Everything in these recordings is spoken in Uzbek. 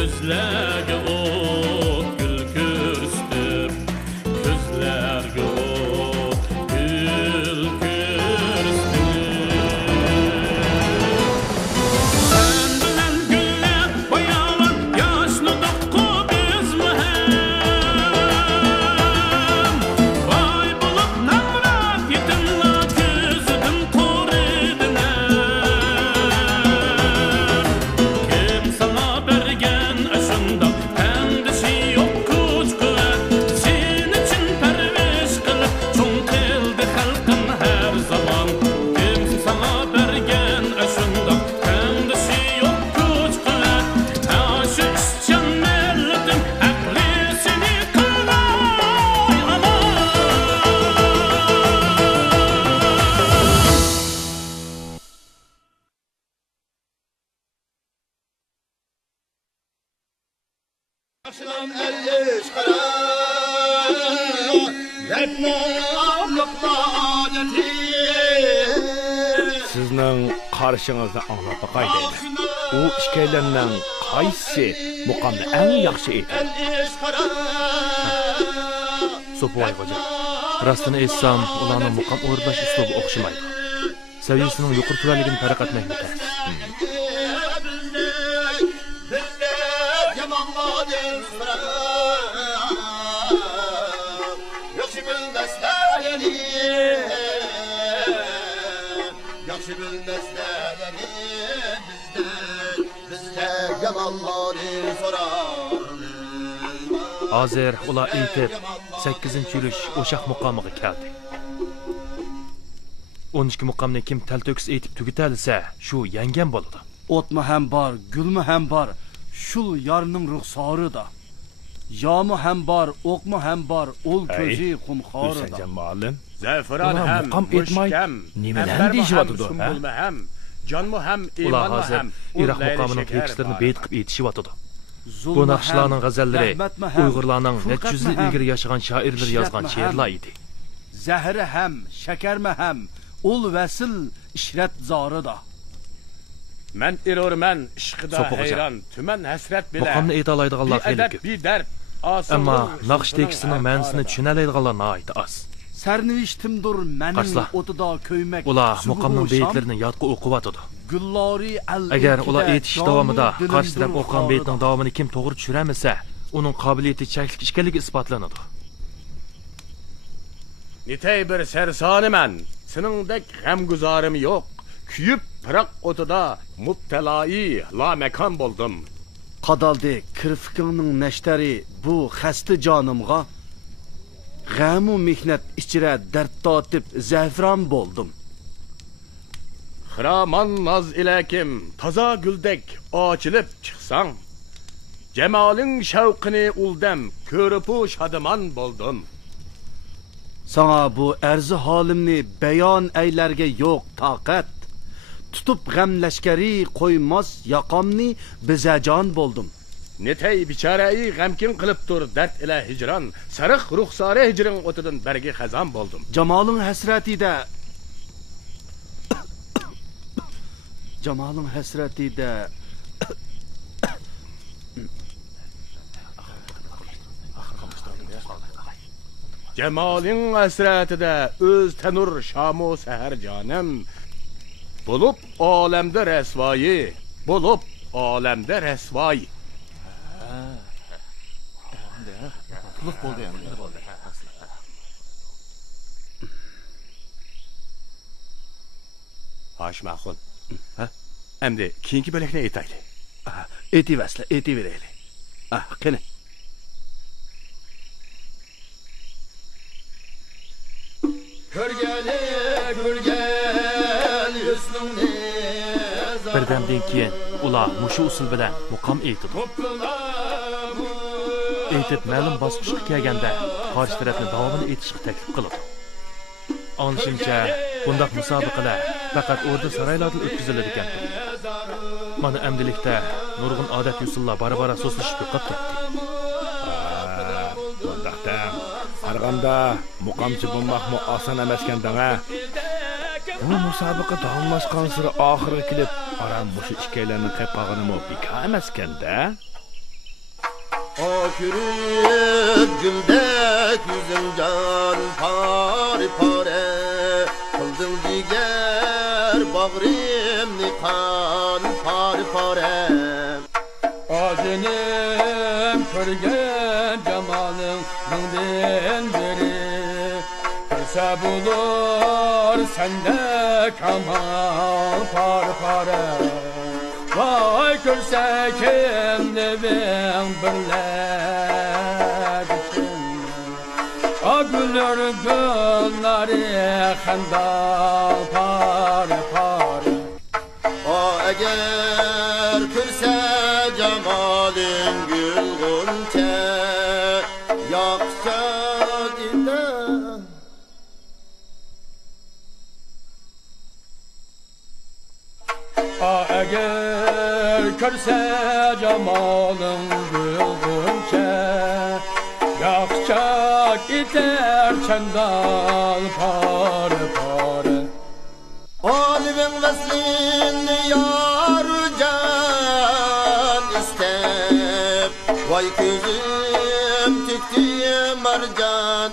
Gözlerge ot gül kürsüp Gözlerge ot gül kürsüp Sen bilen güller boyalan yaşlı dokku biz mühem Vay bulup namrat yetinla gözüdüm turidine Kim sana bergen aşında kendisi yok kuç kuvvet Sen için perviş kılıp çoğun kıldı halkın her zaman Kim sana bergen aşında kendisi yok kuç kuvvet Aşı işçen milletin aklisini kılay aman Yaşlan elli çıkara Reklamlıkla adeti Sizning qarşınızda anlap bakaydı. O işkaylarning qaysi muqamni eng yaxshi aytadi? Elli çıkara So'poy hoca. Rostini aytsam, ularning muqam o'rdash uslubi o'xshamaydi. Saviyasining yuqori turanligini farq etmaydi. Yaxşı bilmezler yani Yaxşı bilmezler yani Bizde yalanları sorar Hozir ular aytib 8-yilish o'shaq muqomiga keldi. 12 muqomni kim talto'kis aytib tugatalsa, shu yangam bo'ladi. Otmu hem bar, gülmü hem bar, şul yarının ruhsarı da. Yağmı hem bar, okmu hem bar, ol közü kumxarı da. Hüseyin muallim. Zəfran Ulan həm, muqam etmay, müşkəm, nimələr deyişivadı da, hə? sümbülmə həm, canmı həm, Ular imanmı hozir həm, Iroq muqomining tekstlarini bet qilib aytishyapti. Bu naqshlarning g'azallari Uyg'urlarning necha yuz yil ilgari yashagan shoirlar yozgan she'rlar edi. Zəhri hem, şekermi hem, ol vesil işret zarı da. Mən irormən, işqida Sopuq hocam. heyran, tümən həsrət bilə. Muqomni ayta oladiganlar Bir xeyli ədəb, ko'p. bir dərd, Ammo asılın, naqsh tekstining ma'nosini tushuna oladiganlar nihoyat oz. Serniviştimdur menin Qarsla. otuda köymek. Ular zuhuru muqomning şam, beytlarini yodga o'qiyotdi. Güllari el Agar ülkide ular aytish canı davomida dilim qarshi taraf dur o'qigan xarı beytning da. davomini kim to'g'ri tushuramasa, uning qobiliyati cheklik ekanligi isbotlanadi. Nitey bir sersani mən, sinindək qəmguzarım yox. Küyüp pıraq otuda mubtəlai la məkan buldum. Qadaldı kırfıkının neşteri bu xəsti canımğa. G'amu mehnat ichira dard totib zəfran boldum. Xiraman naz iləkim, taza güldək açılıb çıxsan. Cemalin şevqini uldem, körüpü şadıman buldum. Sana bu erzi halimni beyan eylerge yok taqat. Tutup g'amlashkari qo'ymas yaqamni bizajon boldum. Netey biçareyi g'amkin qilib tur dard ila hicran. Sarıq ruhsari hicrin otudan bergi xazan buldum. Cemalın hasratida Cemalın hasratida Cemalin hasretide öz tenur şamu seher canım. Bulup alemde resvayı, bulup alemde resvayı. Haş ma'qul. Ha? Endi keyingi bölekni aytayli. eti vasla eti vereyli. Qani. Görgeli görgel hüsnüni Birdamdan keyin ular mushu usul bilan muqom aytdi. Aytib ma'lum bosqichga kelganda qarshi tarafni davomini aytishga taklif qildi. Anlashimcha, bundaq musobaqalar faqat o'rda saroylarda o'tkaziladi ekan. Mana amdilikda nurg'un odat usullar bara-bara so'zlashib yo'qolib ketdi. Bundaqda qaraganda muqamchi bo'lmoqmi oson emas ekan-da. Bu musobaqa davomlashgan sira oxiriga kelib, aram mushu ikkaylarning qayqog'ini bekor emas ekan-da. Akürüp güldek yüzün can pare pare Kıldın diger bağrımni kan pare pare Acinim körgen cemalın mıngden beri Kırsa bulur sende kamal par pare Vay körse kimdi ben birledim Agülür gülleri xendal par par Eğer kürse cemalin gül gunte Yaksa ide Eğer körse cemalın gülgünçe Yakacak iter çendal par par Alibin veslin yar can istep Vay gözüm tüktü mercan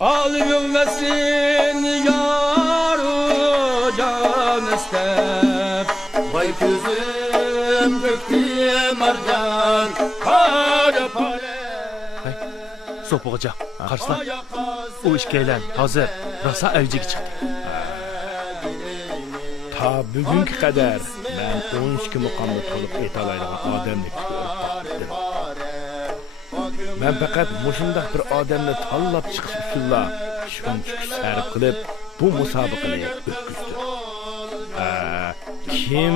Alibim vesin yaru can istep Vay gözüm tüktü mercan Par par Sopuğaca, karşıla. O işkeylen hazır, rasa avjiga chiqdi. Ta bugunga qadar men 12 muqomda to'liq aytalaydigan odamni ko'rib topdim. Men faqat mushundaq bir odamni tanlab chiqish uchunla shuncha kuch sarf qilib bu musobaqani o'tkazdim. Kim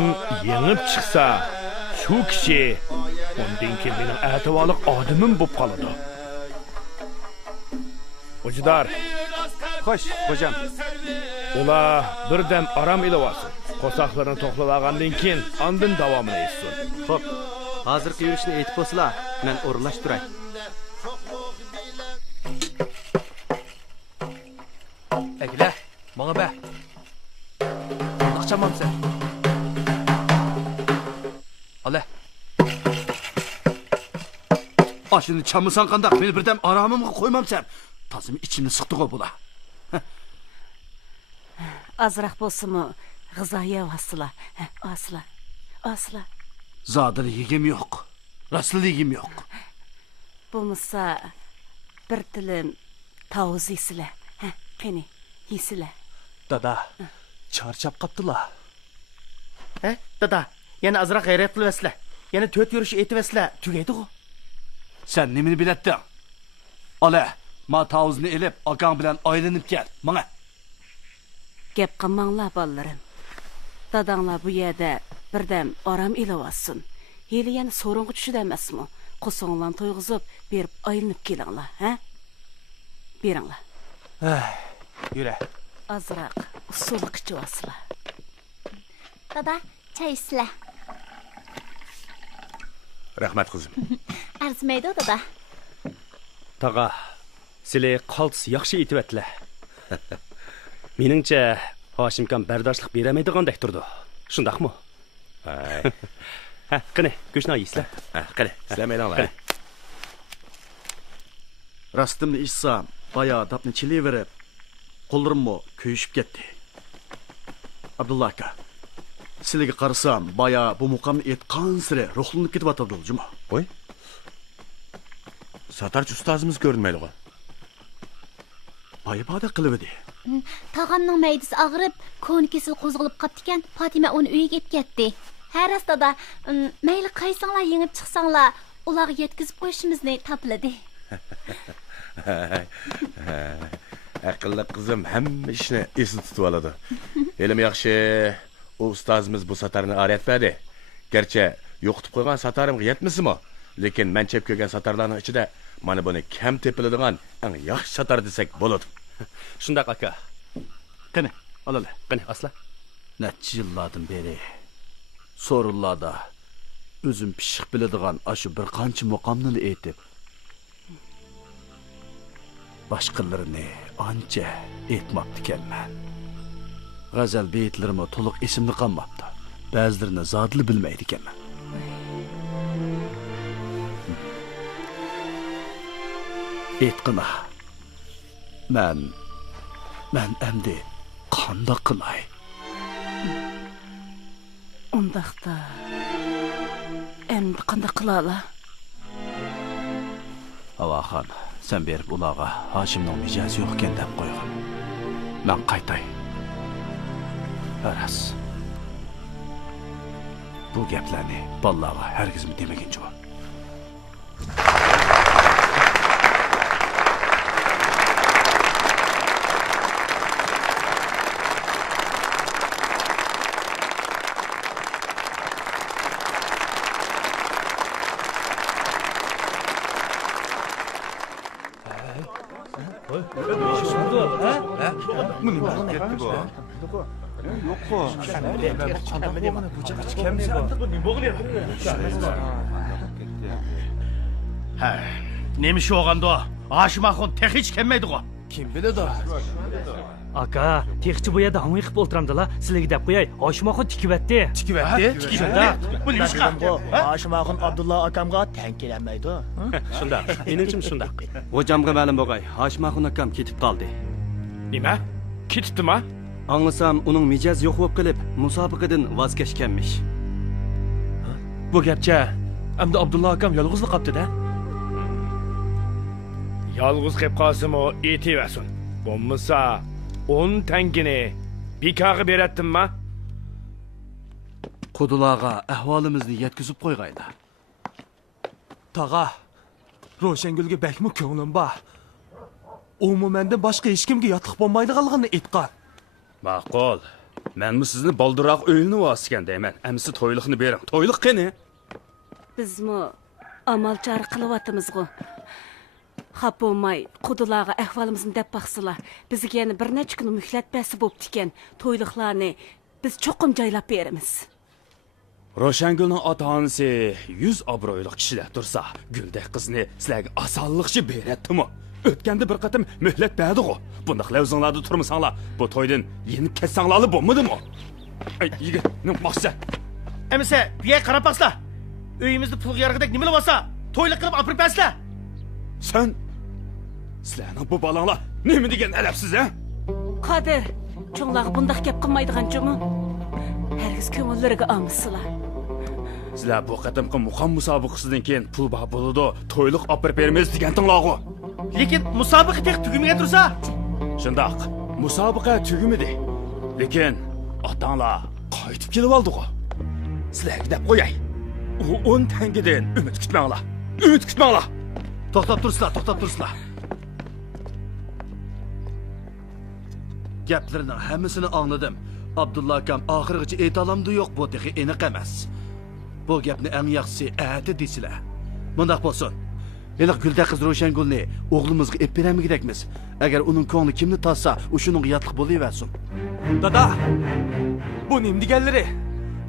yengib chiqsa, shu kishi undan keyin mening a'tiboliq odamim bo'lib qoladi. Hojdar, Xo'sh, hocam. ular birdan aram ilavasi. Qo'saqlarni to'xlab olgandan keyin andin davomini etsin. Xo'p, hozirgi yurishni aytib bo'lsizlar, men o'rinlashtiray. Egile, bana be. Akşamam sen. Ale. Aşını çamısan qandaq, meni birden aramımı koymam sen. Tazımı içimni sıktı o bula. Azraq bolsunmu g'izaya vasila. Asla. Asla. Zadili yegim yok. Raslı yegim yok. Bo'lmasa bir tilim tavuz yesila. Qani, yesila. Dada, charchab qaptılar. Dada, yana azroq g'ayrat qilyapsizlar. Yana 4 yurish aytyapsizlar. Tugaydi ku. Sen nemini bilettin? Ale, ma tavuzni elip, akan bilen aylanıp gel. Mana. Gap qilmanglar bolalarım. Dadanglar bu yerda birdan aram ilavasın. Heli yana so'ringi tushida emasmi? Qo'songlarni to'yg'izib berib aylanib kelinglar, ha? Beringlar. Yure. Azraq usul qichivasizlar. Dada, çay isla. Rahmat kızım. Arzimaydi dada. Taga, sizlar qaltis yaxshi aytyaptilar. Meningcha, Hoshimkam bardoshlik beramaydigandek turdi. Shundaqmi? Ha, qani, go'shtni yeysizlar. Qani, sizlar Rastımni içsam, bayağı dapni çili verip, qo'llarimmo kuyishib ketdi. Abdullah aka, sizlarga qarasam, bayağı bu muqamni aytgan siri ruhlanib ketyapti juma. Oy. Satarchi ustozimiz ko'rinmaydi qo'y. Bayibada qilibdi. Tağamning maydisi ağrıb, ko'ni kesil qo'zg'ilib qapti ekan, Fatima uni uyiga kelib ketdi. Ha rost dada, mayli qaysanglar yengib chiqsanglar, ularga yetkazib qo'yishimizni tapladi. Aqlli qizim hamma ishni esida tutib oladi. Elim yaxshi, u ustozimiz bu satarni o'rgatmadi. Gerçi yo'qitib qo'ygan satarimga yetmasimi? Lekin men chep ko'rgan satarlarning ichida mana buni kam tepiladigan eng yaxshi satar desak bo'ladi. Shundaq aka. Qani, olala. Qani, asla. Necha yillardan beri so'rinlarda o'zim pishiq biladigan ashu bir qancha muqomni aytib, boshqalarini ancha aytmabdi ekanman. g'azal beytlarimi to'liq esimda qolmabdi. Ba'zilarini zotli bilmaydi ekanman. Aytqina. Men endi qandoq qilay? Undaqda endi qanday qilala? Avaxon, sen berib ularga Hoshimning mijozi yo'q ekan deb qo'ygan. Men qaytay. Aras. Bu gaplarni bolalarga hargiz demagincha bo'l. Neymiş olğanda? Haşim axun tek hiç kelmeydi-ku. Kim biledi? Aka, tekçi bu yerda haң yıqıp o'tiramdilar. Sizlarga deb qo'yay. Hoshim axun tikibetdi. Bu neymiş qan? Haşim axun Abdullah akamga teng kelenmeydi. Shunda, menimcha shunda. Hocamga ma'lum bo'lg'ay, Hoshim axun akam ketib qoldi. Nima? Ketibdimi? Anglasam, uning mijozi yo'q bo'lib qilib, musobaqadan voz kechganmish. Bu gapcha endi Abdulla akam yolg'izlik qopdi-da. Yolg'iz qilib qolsam-u aytaversin. Bo'lmasa 10 tangini bekaga beratdimmi? Qudularga ahvolimizni yetkazib qo'yg'aylar. Tağa, Roşengülge bekmi ko'nglim bor. Umumendan boshqa hech kimga yotliq bo'lmaydiganligini aytgan. Ma'qul. Menmi sizni boldiroq o'yinni vosgan deyman. Amsi to'yliqni bering. To'yliq qani? Bizmi amal chora qilyapmiz-ku. Xap bo'lmay, qudularga ahvolimizni deb baqsizlar. Bizga yana bir necha kun muhlat bersa bo'pti ekan. To'yliqlarni biz cho'qim joylab beramiz. Roshangulning ota-onasi 100 obro'li kishilar tursa, Guldek qizni sizlarga osonlikcha beratdimi? O'tganda bir qatim muhlat berdi-ku. Bundaq lavzinglarda turmasanglar, bu to'ydan yenib ketsanglarli bo'lmadimi? Ey, yigit, nima maqsad? Emise, bir qarab baqsizlar. Uyimizda pul yarg'idek nima bo'lsa, to'ylik qilib olib bersizlar. Sen sizlarning bu balanglar nima degan adabsiz, ha? Qodir, cho'nglar bundaq gap qilmaydigan-chimi? Hargiz ko'ngillariga olmasizlar. Sizlar bu qatimqi muqam musobaqasidan keyin pul bor bo'ladi, to'yliq olib beramiz degan tinglarg'u. Lekin musobaqa tek tugumagan tursa, shundoq, musobaqa tugumidi. Lekin otanglar qaytib kelib oldi-ku. Sizlarga deb qo'yay. U 10 tangadan umid kutmanglar. Umid kutmanglar. To'xtab tursizlar. Gaplarning hammasini angladim. Abdulla akam oxirigacha aytalamdi yo'q, bu texi aniq emas. Bu gapni eng yaxshisi ati deysizlar. Bundaq bo'lsin. Eliq Guldek qiz Roshangulni o'g'limizga ep beramigidekmiz. Agar uning ko'ngli kimni tassa, u shuning yotliq bo'laversin. Dada, bu nima deganlari?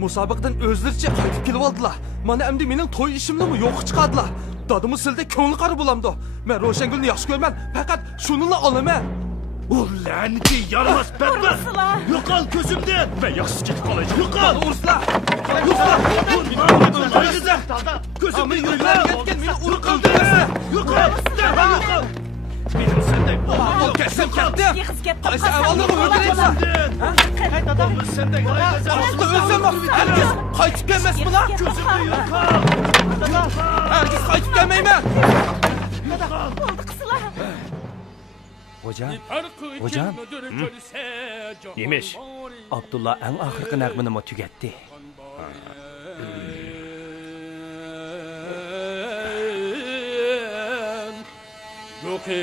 Musobaqadan o'zlaricha qaytib kelib oldilar. Mana endi mening to'y ishimni yo'q chiqardilar. Dadımı sildi ko'ngli qari bo'lamdi. Men Roshangulni yaxshi ko'rman, faqat shuningla olaman. O laneti yaramaz bedbast! Yo'qol ko'zimdan! Ben yaxshi ketib qolayman. Yo'qol urslar! Ko'zimni yo'qol ketgan meni urib qoldirasiz. Yo'qol! Yo'qol! Benim sendek o kesim ketdim. Qaysi avalni o'ldiraysan? Qayt adam sendek. Aslida o'lsam, herkes qaytib kelmasmi lan? Ko'zimni yo'qol! Herkes qaytib kelmayman. Hocam. Nemish? Abdullah eng oxirgi nag'mini tugatdi. Ruhi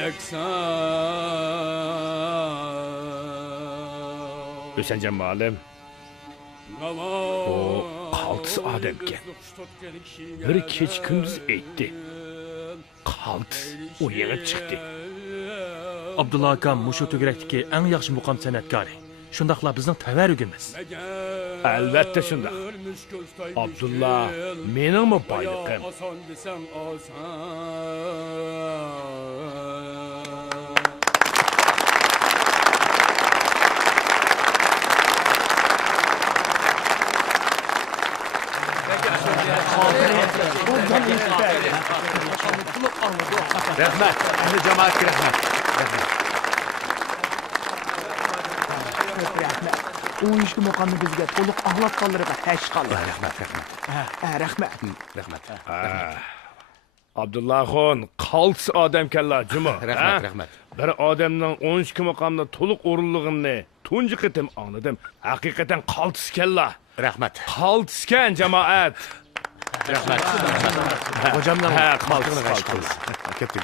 yaksan. O'shanjon muallim. O qaltis odamga bir kech kunduz aytdi. Qaltis o'yinib chiqdi. Abdullah akam mushu tugrakdagi eng yaxshi muqam san'atkori. Shundaqla bizning tavarrugimiz. Albatta shundoq. Abdullah meningmi boyliqim? Rahmat. Ahli jamoatga rahmat. U ishki muqamni bizga to'liq anglatganlariga tash qoldi. Rahmat. Rahmat. Rahmat. Abdullaxon, qaltis odam kalla, juma. Rahmat. Bir odamning 12 muqamni to'liq o'rinlig'ini tunji qitim anladim. Haqiqatan qaltis kalla. Rahmat. Qaltiskan jamoat. Rahmat. Hocamdan qaltis. Ketdi.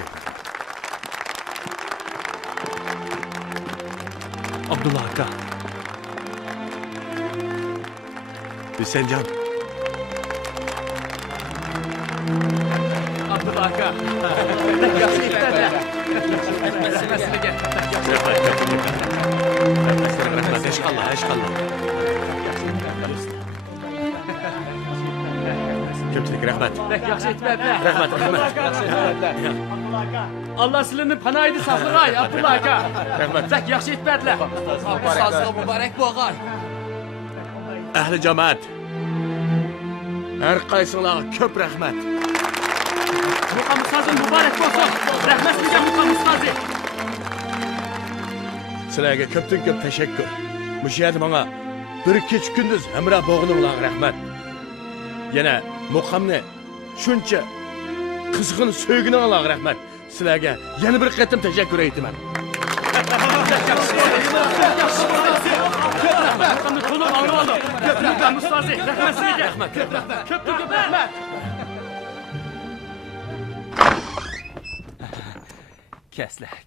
Abdulla aka. Hüseyincan. Abdulla aka. Rahmat. Eşkallah. Köpçülük rahmat. Yaxshi aytiblar. Rahmat. Allah sizlarni panoyida saqlag'ay, Abdulla aka. Rahmat. Zak yaxshi aytiblar. Ustozga muborak bo'lg'ay. Ahli jamoat. Har qaysinglarga ko'p rahmat. Muqam ustozim muborak bo'lsin. Rahmat sizga Muqam ustozim. Sizlarga ko'p tashakkur. Mush yerda menga bir kech kunduz hamroh bo'lganinglarga rahmat. Yana muqamni shuncha qizg'in so'yguninglarga rahmat. Sizlarga yana bir qatim tashakkur aytaman.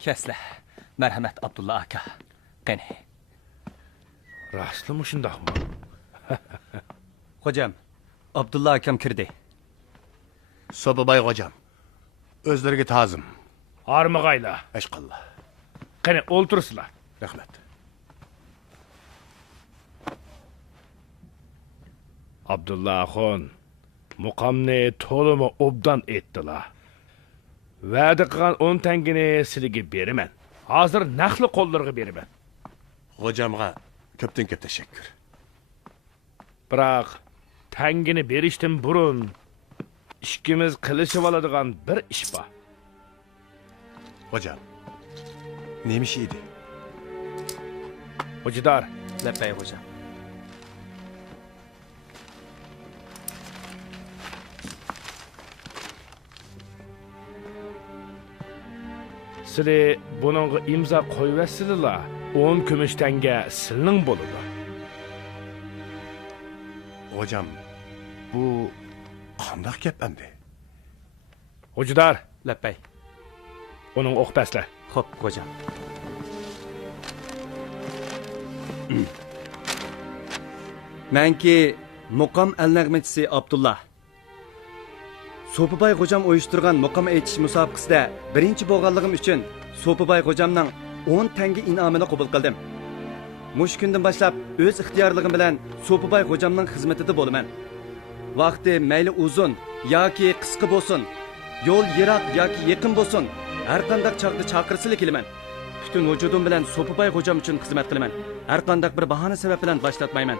Kesla. Marhamat Abdulla aka. Qani. Rastmi shundaqmi? Hocam, Abdulla akam kirdi. Sobibay hocam. O'zlariga ta'zim. Armag'ayla. Ashqallah. Qani o'ltirsizlar. Rahmat. Abdullaxon, muqamni to'limi obdan etdilar. Va'da qilgan 10 tangini sizga beraman. Hozir naqli qo'llarga beraman. Hocamga ko'pdan ko'p tashakkur. Biroq tangini berishdan burun ishkimiz qilishib oladigan bir ish bor. Hocam. Nima ish edi? Hojdor, Labbay hocam. sizlar buningga imzo qo'yasizlar. 10 kumush tanga silning bo'ladi. Hocam, bu qanday gap endi? Hojdor, Labbay. uning o'qtaslar. Xo'p, hocam. Menki muqam al-nag'machisi Abdullah. So'pibay hocam uyushtirgan muqam aytish musobaqasida birinchi bo'lganligim uchun So'pibay hocamning 10 tanga inomini qabul qildim. Mush kundan boshlab o'z ixtiyorligim bilan So'pibay hocamning xizmatida bo'laman. Vaqti mayli uzun yoki qisqa bo'lsin, yo'l yiroq yoki yaqin bo'lsin, har qanday chaqda chaqirsilik kelaman. Butun vujudim bilan So'pibay hocam uchun xizmat qilaman. Har qanday bir bahona sabab bilan boshlatmayman.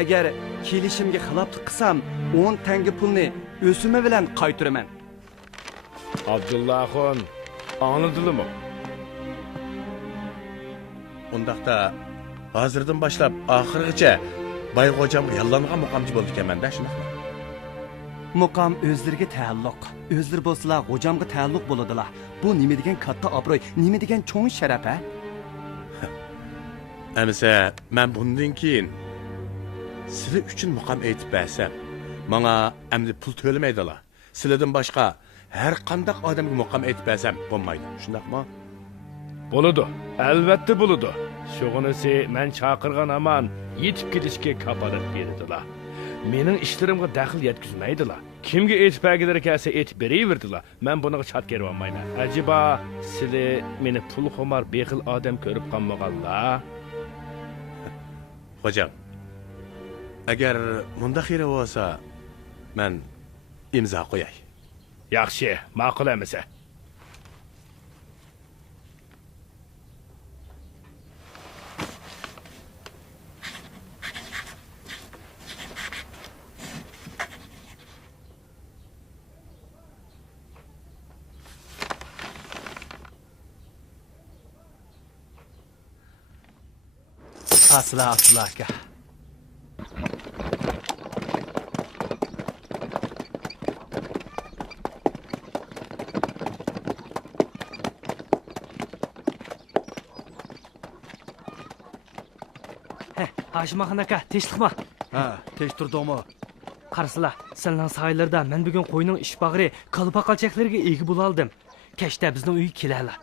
Agar kelishimga xiloflik qilsam, 10 tanga pulni o'simi bilan qaytaraman. Abdullaxon, anladingmi? Undaqda hozirdan boshlab oxirigacha Bay hocamga yollangan muqamchi bo'ldi ekanman-da, shunaqmi? Muqam o'zlariga taalluq. O'zlari bo'lsalar hocamga taalluq bo'ladilar. Bu nima degan katta obro'y, nima degan cho'ng sharaf, ha? Amsa, men bundan keyin sizlar uchun muqam aytib bersam, menga endi pul to'lamaydilar. Sizlardan boshqa har qanday odamga muqam aytib bersam bo'lmaydi. Shundaqmi? Bo'ladi. Albatta bo'ladi. Shug'unisi men chaqirgan aman yetib kelishga kafolat berdilar. Mening ishlarimga daxl yetkazmaydilar. Kimga aytib bergilar kelsa aytib beraverdilar. Men buniga chat berolmayman. Ajiba, sizlar meni pul xumar bexil odam ko'rib qolmaganlar? Hocam, agar bunda xira bo'lsa, men imzo qo'yay. Yaxshi, ma'qul emisa. Asla aka. Hashim aka, tinchlikmi? Ha, tinch turdingmi? Qarasizlar, sizlarning saylarda men bugun qo'yning ish bag'ri, qalpaqalchaklariga ega bo'la oldim. Kechda bizning uyga kelinglar.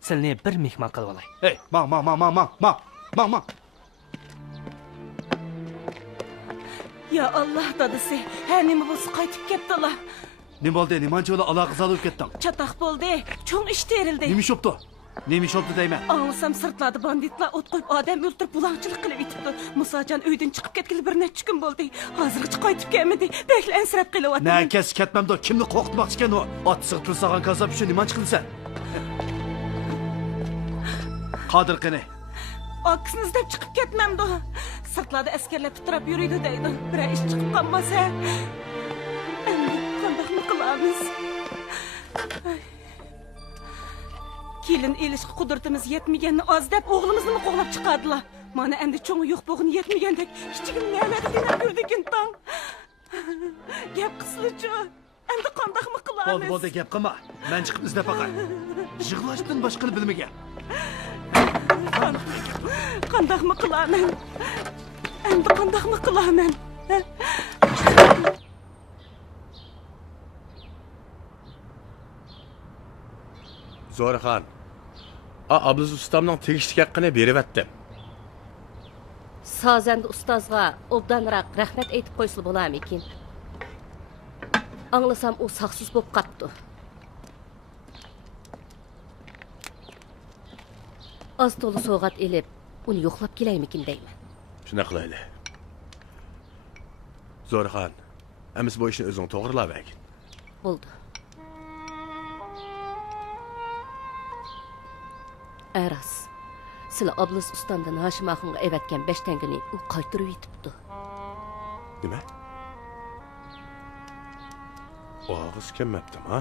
Sizlarni bir mehmon qilib olay. Hey, ma. Ya Allah dadisi, her nima bo'lsa qaytib ketdilar. Nima bo'ldi? Nimancha bo'ldi? Aloqa solib ketding. Chataq bo'ldi, cho'ng ish terildi. Nima shopdi? Nima shopdi deyman? Anlasam sırtlarda banditlar o't qo'yib odam o'ltirib bulanchilik qilib yetibdi. Musojon uydan chiqib ketgili bir necha kun bo'ldi. Hozirgacha qaytib kelmadi. Bekli ansirab qilyapti. Ne kes ketmemdi. Kimni qo'rqitmoqchi ekan u? Ot sig'ib tursagan kasab uchun nima qilsan? Qodir qani? Oksini izlab chiqib ketmamdi. Sirtlarda askarlar pitirab yuriydi deydi. Bir ish chiqib qolmasa, endi qanday qilamiz? Kelin elishga qudratimiz yetmaganni oz deb o'g'limizni qo'g'lab chiqardilar. Mana endi cho'ng yo'q bo'g'ini yetmagandek kichigini ne'matini ko'rdik intan. Gap qislichi. Endi qanday qilamiz? Bo'ldi gap qilma. Men chiqib izlab baqay. Yig'lashdan boshqa bilmagan. Qanday qilaman? Endi qanday qilaman? Zo'rxon. Abduz ustamning tegishli haqqini beribdim. Sazanda ustozga obdanroq rahmat aytib qo'ysa bo'larmikin? Anglasam u saqsiz bo'lib qapti. Az to'la so'g'at elib, uni yo'qlab kelaymikin deyman. Shuna qilaylik. Zo'rxon, amiz bu ishni o'zing to'g'rilab bergin. Bo'ldi. Aras, sizlar Abduz ustamdan Hashim axunga evatgan 5 tangani u qaytarib yetibdi. Nima? Og'iz kelmabdim, ha?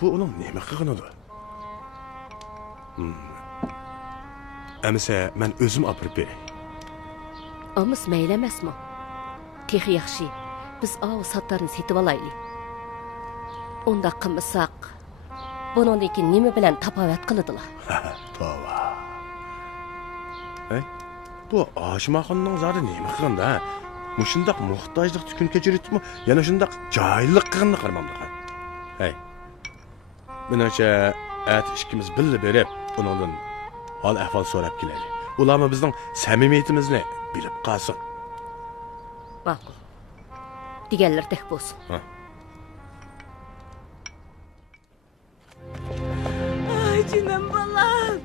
Bu uning nima qilganidir? Amisa, men o'zim olib beray. Amiz mayli emasmi? Texi yaxshi. Biz ov satlarni setib olaylik. Unda qilmasak, bundan keyin nima bilan tapovat qiladilar? Tova. Bu Hashim zodi nima qilganda? Mushundaq muhtojlik kun kechiryaptimi? Yana shundaq joylik qilganda qarmamdi. Hey. Menimcha, at ikkimiz birga berib, uningdan hol ahvol so'rab kelaylik. Ularmi bizning samimiyatimizni bilib qolsin. Ma'qul. Deganlardek bo'lsin. Ay canım balam.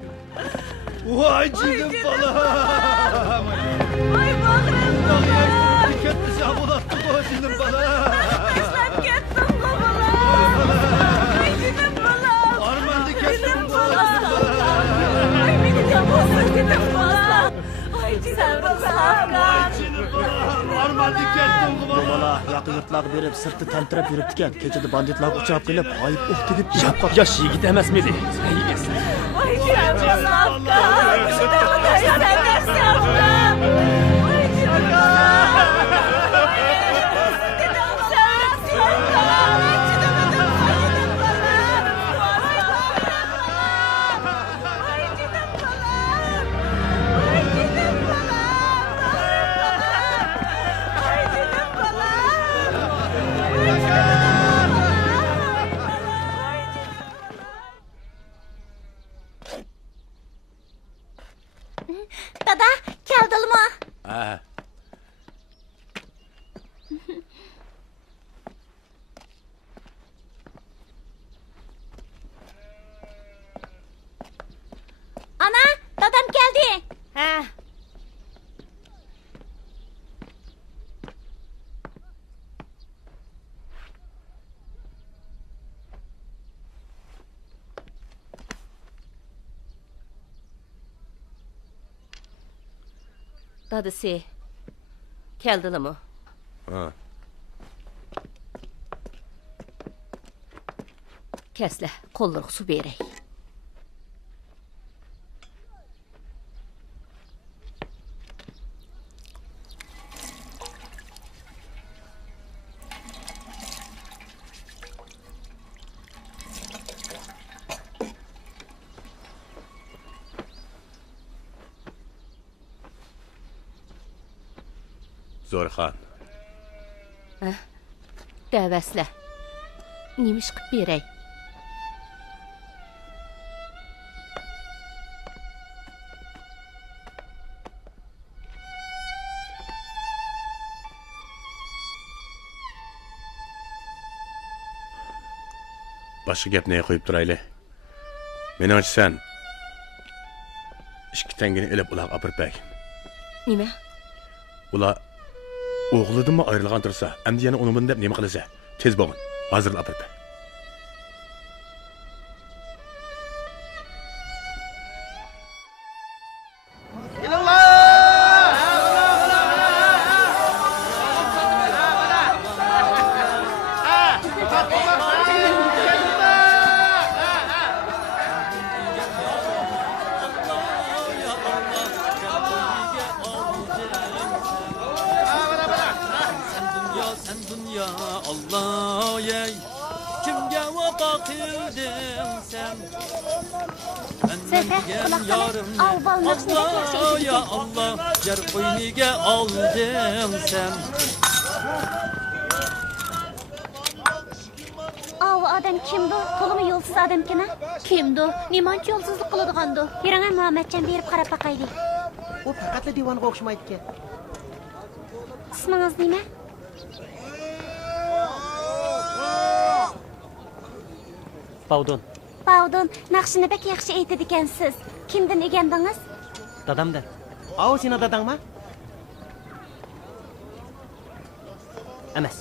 Vay canım balam. Ay bağrım balam. Dikkatli sabolattı bu canım balam. Taşlap gittim balam. Ay canım balam. Arman dikkatli balam. Ay beni yapmasın canım balam. Ay canım balam. Vay canım balam. Arman dikkatli balam. Bola yaqin yurtlarga berib sirtni tantirab yuribdi-kan. Kechada banditlar uchrab kelib, g'oyib o'qdi deb javob qildi. Yosh yigit emasmidi? Ay canım balam. Ay canım Dada, keldilmi? Ana, dadam geldi. Ha. Dadisi, keldilimi? Ha. Kesle, qo'llarga suv beray. Zo'rxon. Dəvəslə. Nima iş qilib beray? Boshqa gapni qo'yib turayli. Menimcha sen 2 tangini ilib ularga olib bak. Nima? Ular o'g'lidanmi ayrilgan tursa, endi yana uni deb nima qilasa? Tez bo'lgin. Hozir olib bak. Yer qo'yniga olding sen. Av adam kimdi? To'limi yo'lsiz odamkina? Kimdi? Nimancha yo'lsizlik qiladigandu? Yeranga Muhammadjon berib qarab baqaylik. U faqatla divonga o'xshamaydi-ku. Ismingiz nima? Pavdon. Pavdon, naqshini bek yaxshi aytadi ekansiz. Kimdan o'rgandingiz? Dadamdan. Av seni dadangmi? Emas.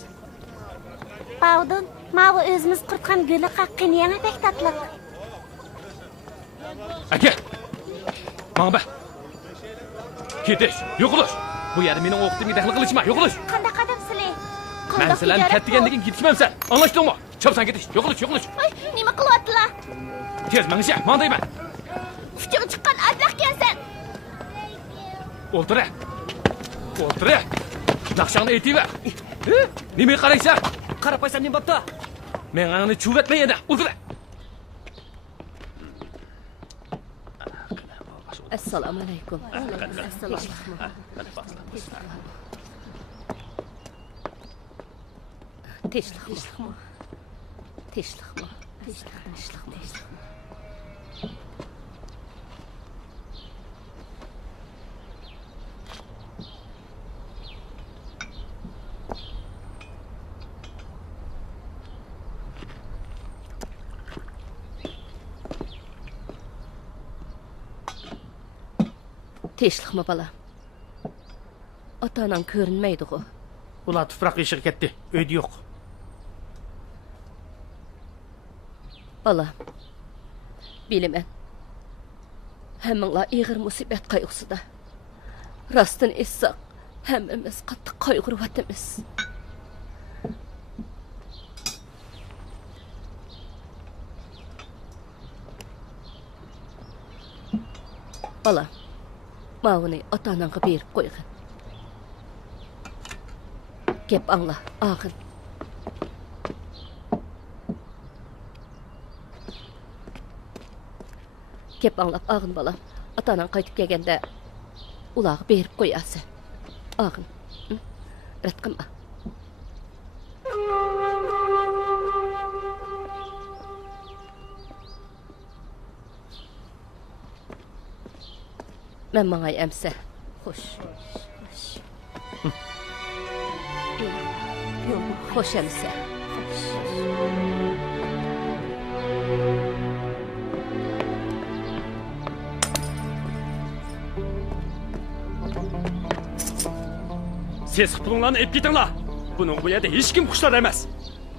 Pavdon, ma'vu o'zimiz qurtgan guli qaqqini yana bek tatliq. Aka. Mana bak. Ketish, yo'qolish. Bu yerda mening o'qitimga daxl qilishma, yo'qolish. Qanday qadam sizlar? Men sizlarni ketdigandan ketishmamsan. Anlashdingmi? Chopsan ketish, yo'qolish. Ay, nima qilyaptilar? Tez mangishya, men deyman. Kuchim chiqqan ablaq kelsin. O'tir. Naqshangni aytayver. Nimaga qaraysan? Qarab qo'ysam nima bo'pti? Men angni chuvatmay edi. O'tir. Assalomu alaykum. Tinchlikmi? Tinchlikmi bola? Ota-onang ko'rinmaydi-ku. Ular tuproq yeshig'i ketdi. Uyda yo'q. Bola. Bilaman. Hammanglar ig'ir musibat qayg'usida. Rostini aytsak, hammamiz qattiq qayg'uryapmiz. Bola. Mavuni ota-onangga berib qo'ygin. Gap angla, ağın. Gap anglap ağın balam. Ata-anan qaytib kelgende ulağı berip qo'yasın. Ağın. Rad qilma. Men mangay emse. Xo'sh. Xo'sh emse. Siz pulinglarni ep ketinglar. Buning bu yerda hech kim xushlar emas.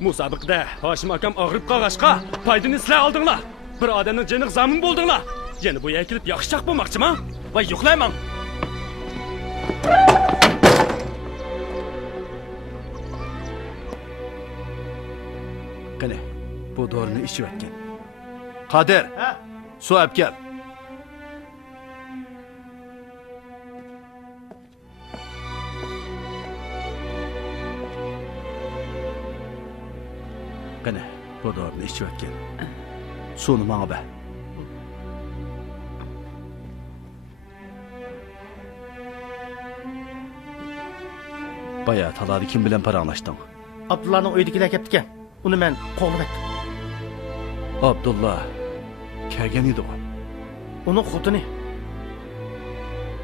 Musobiqda Hoshim akam og'rib qolg'ashqa foydani sizlar oldinglar. Bir odamning jini zamin bo'ldinglar. Yana bu yerga kelib yaxshi chaq bo'lmoqchiman va yo'qlayman. Qani, bu dorini ichib atgan. Qodir, suv olib kel. Qani, bu dorini ichib atgan. Suvni menga ber. Baya talada kim bilen paranlaştın? Abdullahning uyidagilar ketgan. Uni men qo'g'lab etdim. Abdullah kelgan edi o. Uning xotini.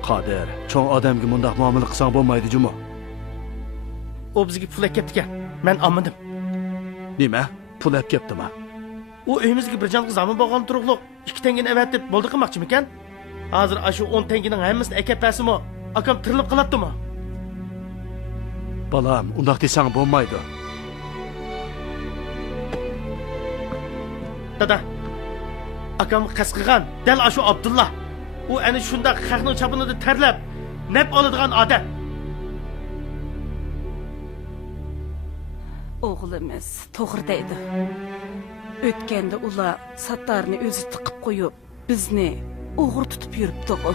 Qadir, cho'ng odamga mundaq muomala qilsang bo'lmaydi juma. U bizga pul ketgan. Men olmadim. Nima? Pul olib ketdimi? U uyimizga bir jonliq zamin bo'lgan turuqliq 2 tangani avatib bo'ldi qilmoqchimikan? Hozir shu 10 tangining hammasini akapasimi? Akam tirilib qoladimi? Balam, undaq desang bo'lmaydi. Dada, akam qas qilgan dal shu Abdullah. U ana shundaq xalqning chapinida terlab, nab oladigan odam. O'g'limiz to'g'ri deydi. O'tganda ular Sattarni o'zi tiqib qo'yib, bizni o'g'ri tutib yuribdi-ku.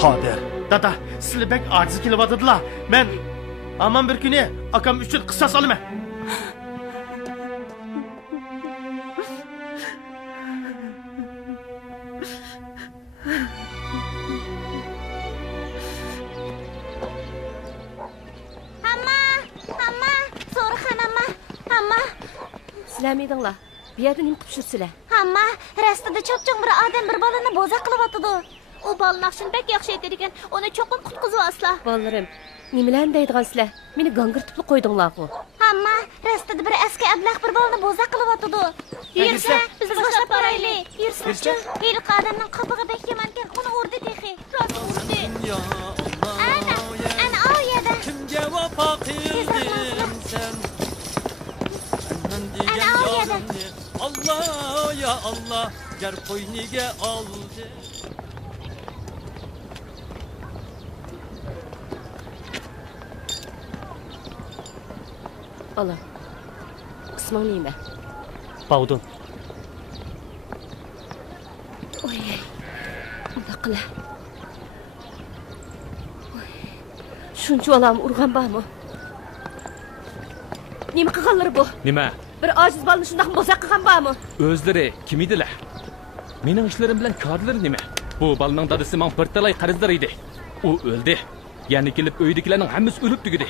Qadir. Dada, sizlar bek ojiz kelyaptilar. Men aman bir kuni akam uchun qisas olaman. Sizlarmiydinglar? Bu yerda nima qilib yursizlar? Hamma, rastada chopchoq bir odam bir bolani bo'zaq qilyapti. U bolani naqshin bek yaxshi aytadi ekan. Uni cho'qin qutqizib asla. Bolarim, nimalarni deydigansizlar? Meni gangirtib qo'ydinglar-ku. Hamma, rastada bir askar ablah bir bolani bo'zaq qilyapti. Yursa, biz boshlab boraylik. Yursa, hili qadamning qopig'i bek yomon ekan. Uni urdi texi. Rost urdi. Ana o yerda. Kimga vafo qilding sen? Allah ya Allah, gar qo'yniga oldi. Ola. Isming nima? Bavdun. Oy. Baqila. Shuncha olam urgan bormi? Nima qilganlari bu? Nima? Bir ojiz bolani shunday bo'zaq qilgan bormi? O'zlari kim edilar? Mening ishlarim bilan kordilari nima? Bu bolaning dadasi men bir talay qarzdor edi. U o'ldi. Ya'ni kelib uydagilarning hammasi o'lib tugidi.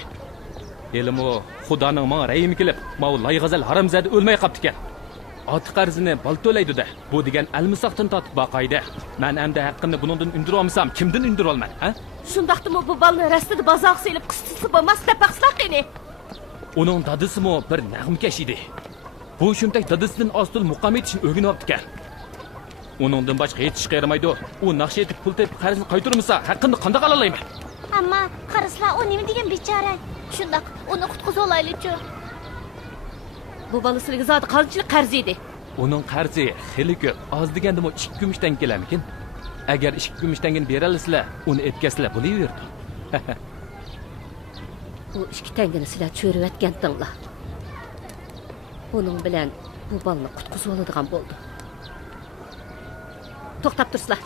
Elim o Xudoning menga rahim kelib, men layg'azal haramzada o'lmay qopti ekan. Ot qarzini bal to'laydi-da. Bu degan almisoqdan tortib boqaydi. Men endi haqqimni buningdan undirib olmasam, kimdan undirib olman, ha? Shundaqdimi bu bolani rastada bazoq selib qistisi bo'lmas deb baqslaqini? Uning dadisimi bir nag'mkash edi. Bu shunday dadisidan ostil muqam etishni o'rganib ekan. Uningdan boshqa hech ish qilmaydi. U naqsh etib pul tepib qarzni qaytarmasa, haqqini qanday olalayman? Ammo qaraslar, u nima degan bechora? Shundaq, uni qutqizib olaylik-chi. Bu bola sizga zot qanchalik qarz edi? Uning qarzi xili ko'p. Oz degandimi 2 kumushdan kelarmikin? Agar 2 kumushdan bera olasizlar, uni etkasizlar bo'laverdi. Bu 2 tangani sizlar cho'rib atgandinglar. Buning bilan bu bolani qutqizib oladigan bo'ldi. To'xtab tursizlar.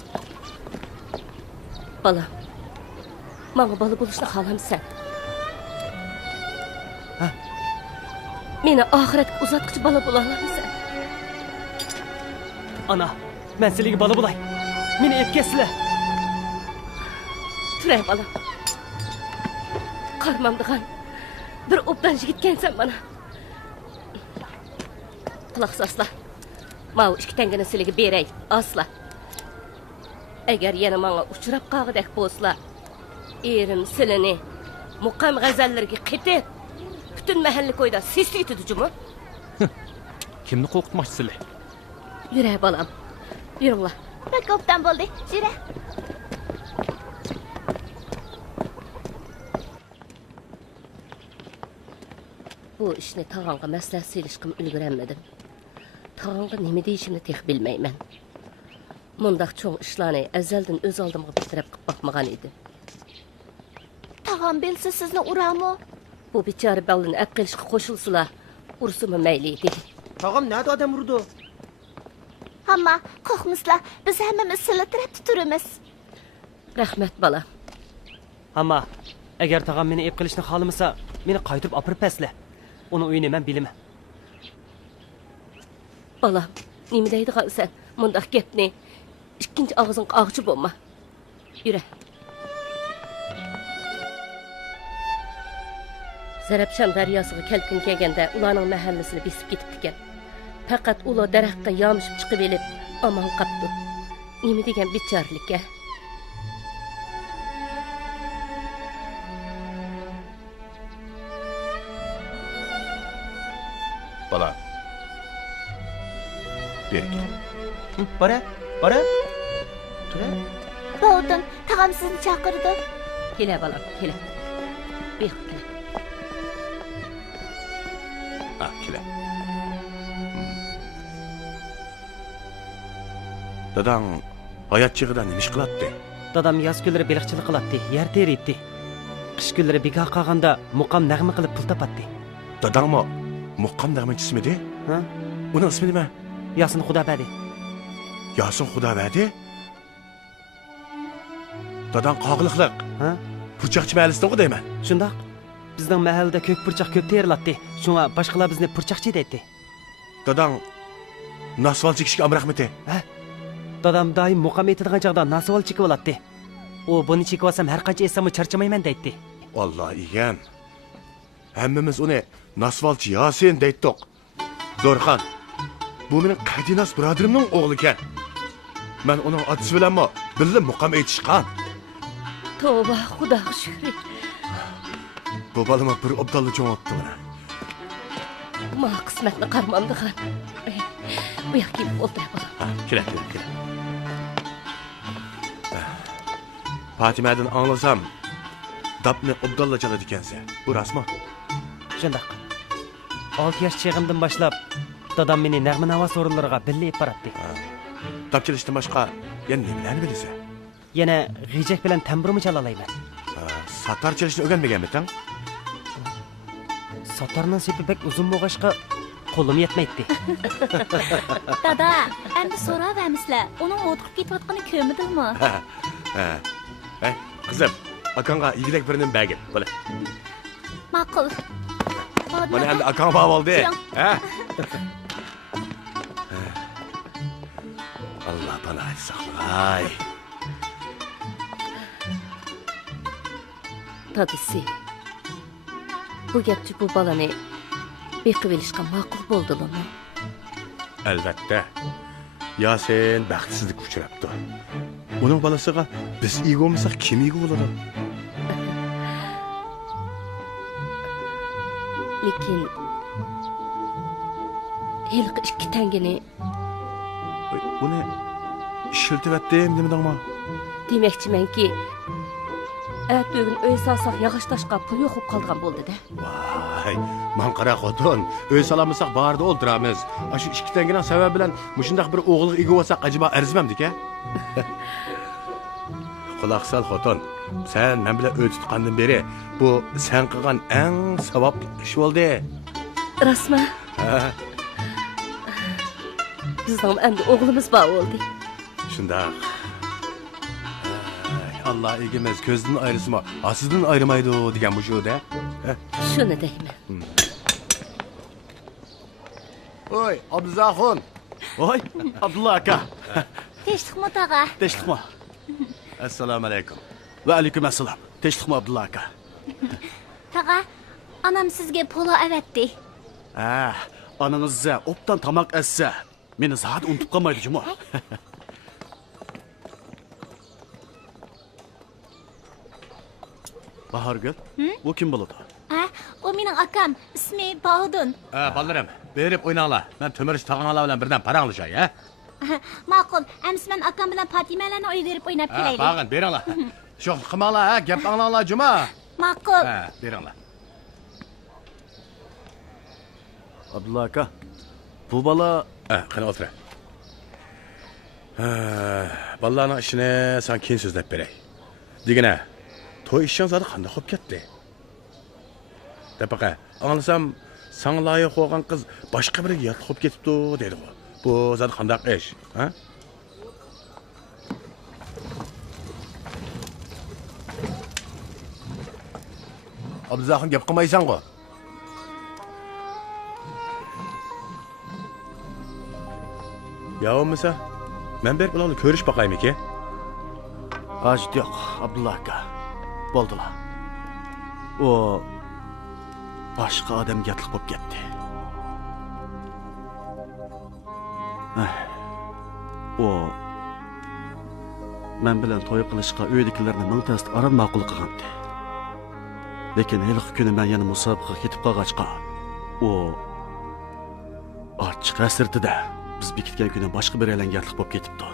Bola. Menga bola bo'lishni xohlamsan? Ha? Meni oxiratga uzatquchi bola bo'la olamsan? Ana, men sizlarga bola bo'lay. Meni etkazsizlar. Turay bola. Qarmamdigan bir obdan yigitkansan mana. Quloq sosla. Mau 2 tangani sizlarga beray, asla. Agar yana menga uchrab qolgandek bo'lsa, erim silini muqam g'azallarga qetib, butun mahalla ko'yda sesli yutadi-jumi? Kimni qo'rqitmoqchisizlar? Yuray bolam. Yuringlar. Bak obdan bo'ldi. Yura. Bu ishni tog'amga maslahat selishqim ulgurolmadim. Tog'amga nima deyishimni tex bilmayman. Mundaq cho'ng ishlarni azaldan o'z oldimga bitirib qilib boqmagan edi. Tog'am bilsa sizni urami? Bu bechora bolani ap qilishga qo'shilsalar, ursimi mayli dedi. Tog'am nada odam urdi? Hamma, qo'rqmislar. Biz hammamiz sizlar tarafda turamiz. Rahmat bola. Hamma, agar tog'am meni ep qilishni xohlamasa, meni qaytirib opirib pasla. Uni uyini men bilaman. Bola, nima deydigansan? Mundaq gapni ikkinchi og'zing og'chi bo'lma. Yura. Zarabshan daryosiga kelkin kelganda ularning mahallasini besib ketibdi ekan. Faqat ular daraxtga yomishib chiqib elib, omon qapti. Nima degan bechorlik-a? Bala. Berki. Bora. Tura. Baldın, tağam sizni chaqirdi. Kela balam, kela. Bek kela. Kela. Dadang hayat chig'ida nima ish qilatdi? Dadam yoz kunlari beliqchilik qiladi, yer teriydi. Qish kunlari bekor qolganda muqam nag'ma qilib pul topadi. Dadangmi muqqam nag'machisimidi? Ha? Uning ismi nima? Yasin Xudobadi. Yasin Xudobadi? Dadang qoqiliqliq. Ha? Purchaqchi mahallasidan deyman. Shundoq. Bizning mahallada ko'k purchaq ko'p teriladi. Shunga boshqalar bizni purchaqchi deydi. Dadang nasval chekishga amrahmati. Ha? Dadam doim muqam etadigan chaqda nasval chekib oladi. U buni chekib olsam har qancha esam charchamayman deydi. Valloh egam. Hammamiz uni nasvalchi Yasin deydik. Zo'rxon. Bu mening Qadinas birodarimning o'g'li ekan. Men uning otasi bilanmi birga muqam aytishgan. Tavba, Xudoga shukr. Bu balama bir obdalli jo'natdi buni. Ma qismatni qarmamdigan. Bu yoqqa o'tirib bolam. Kela. Fatimadan anglasam, dapni obdalla chaladi ekansan. Bu rasmi? Shundoq. 6 yosh chig'imdan boshlab dadam meni nag'ma navoz o'rinlariga birga olib boradi. Dapchilishdan boshqa yana nimalarni bilasan? Yana g'ijak bilan tamburimi chala olayman. Satar chalishni o'rganmaganmisan? Satarning sepi bek uzun bo'lg'achqa qo'lim yetmaydi. Dada, endi so'ravermisizlar. Uning o'tib ketayotgani ko'midingmi? Qizim, akanga igilak birini bagil, bo'la. Ma'qul. Mana endi akang bab oldi. Ha? Allah bana saqlay. Dadisi. Bu gapchi bu balani beqib elishga ma'qul bo'ldimi? Albatta. Yasin baxtsizlik uchrabdi. Uning balasiga biz ega bo'lmasak kim ega bo'ladi? Lekin ilk 2 tangini uni ishiltibatdim demedingmi? Demoqchimanki, bugun uy solsak yog'och toshqa pul yo'qib qolgan bo'ldi-da. Voy, men qara xotin, uy solamisak barda o'ldiramiz. Shu 2 tangining sababi bilan mushundaq bir o'g'ilga ega bo'lsak ajiba arzimamdik-a? Quloq sol xotin. Sen men bilan o'y tutgandan beri bu sen qilgan eng savobli ish bo'ldi. Rasmi? Ha. Bizning endi o'g'limiz bor bo'ldi. Shundoq. Allah egimiz ko'zdan ayrisimi, aslidan ayrimaydi degan bu shu-da. Shuni deyman. Oy, Abduzaxon. Oy, Abdulla aka. Tinchlikmi tag'a? Tinchlikmi? Assalomu alaykum. Va alaykum assalom. Tinchlikmi Abdulla aka? Tag'a, anam sizga polo avatdi. Ananızza optan tamak esse. Meni zat unutib qolmaydi jumo. Bahargul, bu kim bo'ladi? O mening akam, ismi Bahodun. Balalarım, berib o'ynanglar. Men Temirish tog'anglar bilan birdan paranglashay, ha? Ma'qul, amsi men akam bilan Fatimalarni uy berib o'ynab kelaylik. Bag'in, beringlar. Sho'x qilmanglar, ha? Gap anglanglar, juma. Ma'qul. Beringlar. Abdulla aka, bu bala... Qani o'tir. Balalarning ishini sen keyin so'zlab beray. Degina, to'y ishing zodi qanday qolib ketdi? Dapaqa, anglasam, sana loyiq bo'lgan qiz boshqa biriga yot qolib ketibdi dedi u. Bu zodi qanday ish, ha? Abduzaxon gap qilmaysan-ku. Ya olmasa, men berib ularni ko'rish baqaymi-ki? Hojat yo'q, Abdulla aka. Bo'ldilar. O boshqa odamga yotliq bo'lib ketdi. O men bilan to'y qilishga uydagilarni ming tast aram ma'qul qilgandi. Lekin haliq kuni men yana musobaqaga ketib qolgachqa, o ochiq asirtida biz bekitgan kuni boshqa bir alanga yotliq bo'lib ketibdi.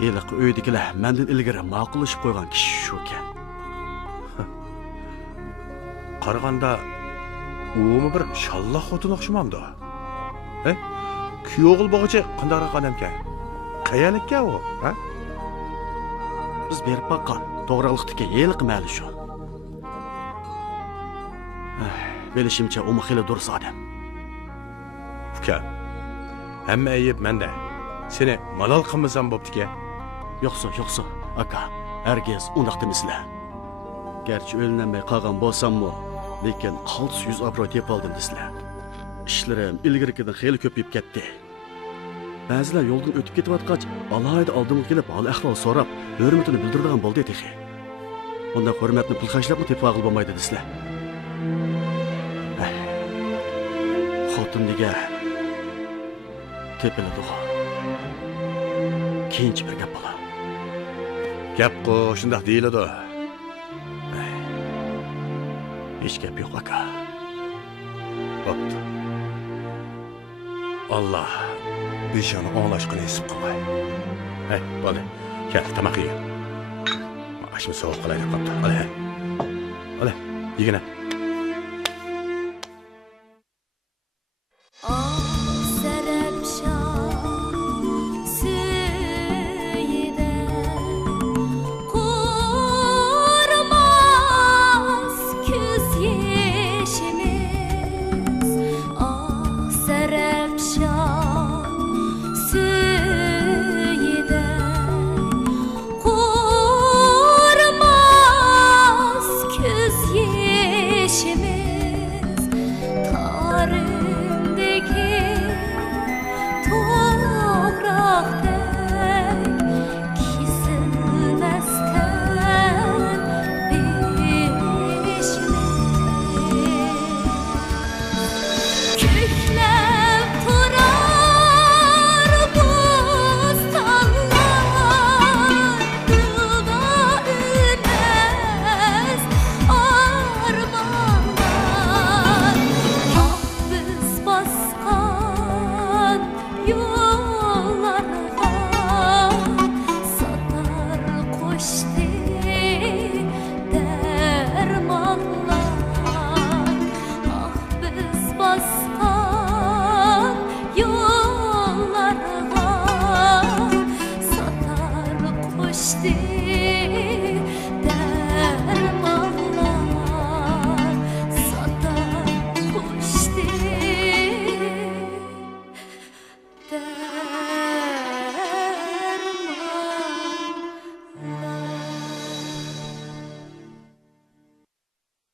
Haliq uydagilar mendan ilgari ma'qullashib qo'ygan kishi shu ekan. Qaraganda o'mi bir shalloq xotin o'xshamamdi. Kuyov o'g'il bo'g'ichi qandoq odam ekan? Qayalikka u, ha? Biz berib baqqan to'g'riliqdagi yeliq ma'li shu. Bilishimcha u xili durust odam. Uka, hamma ayib menda. Seni malol qilmasam bo'pti-ku. Yo'qsa, aka, hargiz undaq demisizlar. Gerçi o'linmay qolgan bo'lsam-mu, lekin qaltis 100 obro' tep oldim desizlar. İşlerim ilgirikidan xeyli ko'payib ketdi. Ba'zilar yo'ldan o'tib ketayotgach, alohida oldimga kelib, hol ahvol so'rab, hurmatini bildiradigan bo'ldi texi. Bunday hurmatni pul xarjlabmi tepag'il bo'lmaydi desizlar. Xotin nega tepiladi. Keyinchi bir gap bo'lar. Gap shundoq deyiladi. Hech gap yo'q aka. Bo'pti. Allah beshani anglashga nasib qilay. Hey, bo'ldi. Kel, tamoq ye. Ashmi sovuq qilaylik qopdi. Ala. Ala, yegina.